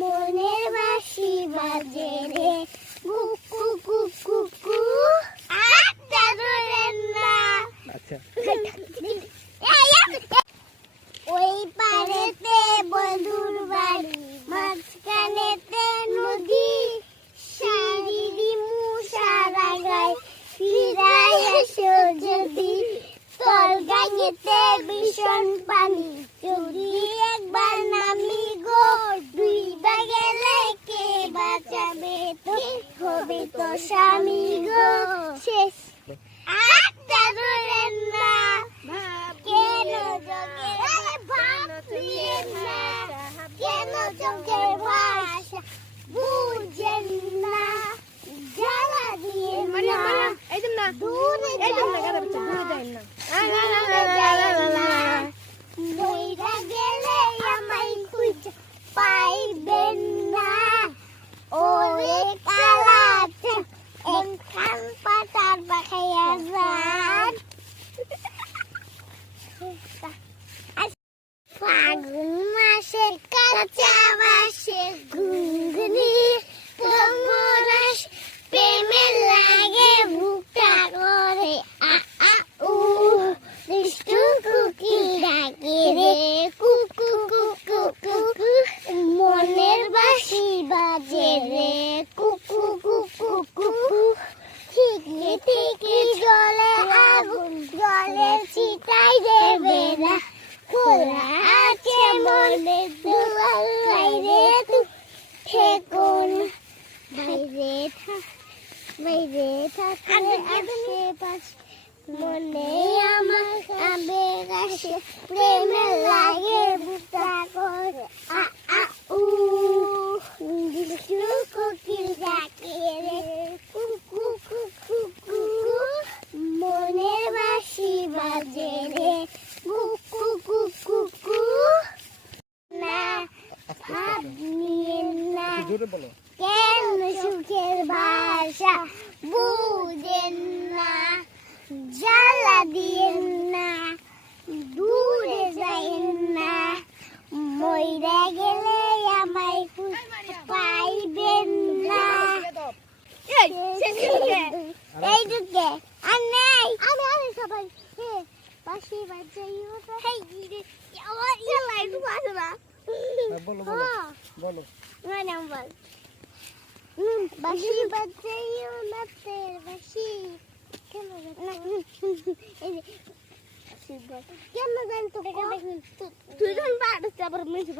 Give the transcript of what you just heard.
মনের বাঁশি বাজে রে কুকু কুকু কু আচ্ছা ধরেন না। আচ্ছা ওই পারেতে বন্ধুর বাড়ি, মাঝখানেতে নদী, সারিরি মুসারা গায় ফিরাই এসো যদি, তোর গায়েতে ভীষণ পানি যদি একবার নামি গো, দুইবার গেলে কে বাঁচাবে তো, হবে তো স্বামী গো শেষ। আচ্ছা ধরেন না কেন জগের ভাবলেন না, কেন জগের ভাষা বুঝেন না, জ্বালা দিয়ে না দূরে যাই না, বইরা গেলে আমায় খুঁজে পাইবেন না, ওরে কালাতে এখান পাতার বাখাইয়া যান। ফাগুন মাসে কাঁচা বাসে গুনগুনি তোমরাস প্রেমের লাগে বুকটা করে আ আ উ, দুষ্টু কুকি ডাকে রে কুকু কুকু কুকু, মনের বাঁশি বাজে রে কুকু কুকু কুকু, ঠিকরে ঠিকই জলে আগুন জলের ছিটাই দেবে না, খোলা আছে মনের দুয়ার বাইরে তু থেকোন, বাইরে থাকলে আশেপাশে মনে আমার আবেগ আসে, প্রেমের লাগে বুকটা করে আ আ উ, দুষ্টু কোকিল ডাকে রে কুকু কুকু কুকু, মনের বাঁশি বাজে রে কুকু কুকু কু, না ভাব নিয়েন না জোরে বলো। কেন সুখের ভাষা বুঝেন না, জ্বালা দিয়েন না দূরে যাইন না, মইরা গেলে আমায় পাইবেন না। এই দুকে আমি সবাই বাঁশি বাজাইও তো হেই আমার ইয়া লাইট বাজে না। বলো বলো বলো। না না বল বাঁশি বাজাইও না তের বাঁশি কেন কেন জানতো তুই যখন বাড়ছে আবার মেয়ে